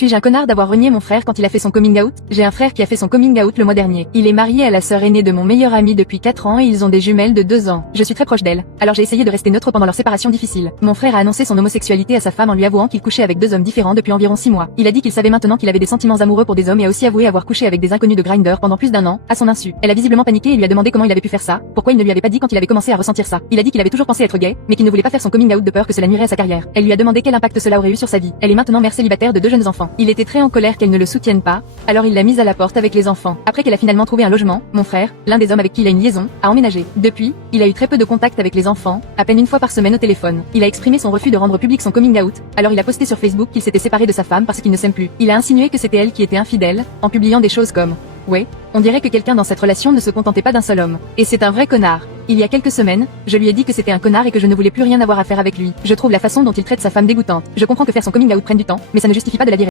Suis-je un connard d'avoir renié mon frère quand il a fait son coming out? J'ai un frère qui a fait son coming out le mois dernier. Il est marié à la sœur aînée de mon meilleur ami depuis 4 ans et ils ont des jumelles de 2 ans. Je suis très proche d'elle, alors j'ai essayé de rester neutre pendant leur séparation difficile. Mon frère a annoncé son homosexualité à sa femme en lui avouant qu'il couchait avec 2 hommes différents depuis environ 6 mois. Il a dit qu'il savait maintenant qu'il avait des sentiments amoureux pour des hommes et a aussi avoué avoir couché avec des inconnus de Grindr pendant plus d'1 an, à son insu. Elle a visiblement paniqué et lui a demandé comment il avait pu faire ça, pourquoi il ne lui avait pas dit quand il avait commencé à ressentir ça. Il a dit qu'il avait toujours pensé être gay, mais qu'il ne voulait pas faire son coming out de peur que cela nuirait à sa carrière. Elle lui a demandé quel impact cela aurait eu sur sa vie. Elle est maintenant mère célibataire de 2 jeunes enfants. Il était très en colère qu'elle ne le soutienne pas, alors il l'a mise à la porte avec les enfants. Après qu'elle a finalement trouvé un logement, mon frère, l'un des hommes avec qui il a une liaison, a emménagé. Depuis, il a eu très peu de contact avec les enfants, à peine 1 fois par semaine au téléphone. Il a exprimé son refus de rendre public son coming out, alors il a posté sur Facebook qu'il s'était séparé de sa femme parce qu'ils ne s'aiment plus. Il a insinué que c'était elle qui était infidèle, en publiant des choses comme « Ouais, on dirait que quelqu'un dans cette relation ne se contentait pas d'un seul homme. Et c'est un vrai connard. Il y a quelques semaines, je lui ai dit que c'était un connard et que je ne voulais plus rien avoir à faire avec lui. Je trouve la façon dont il traite sa femme dégoûtante. Je comprends que faire son coming out prenne du temps, mais ça ne justifie pas de la virer.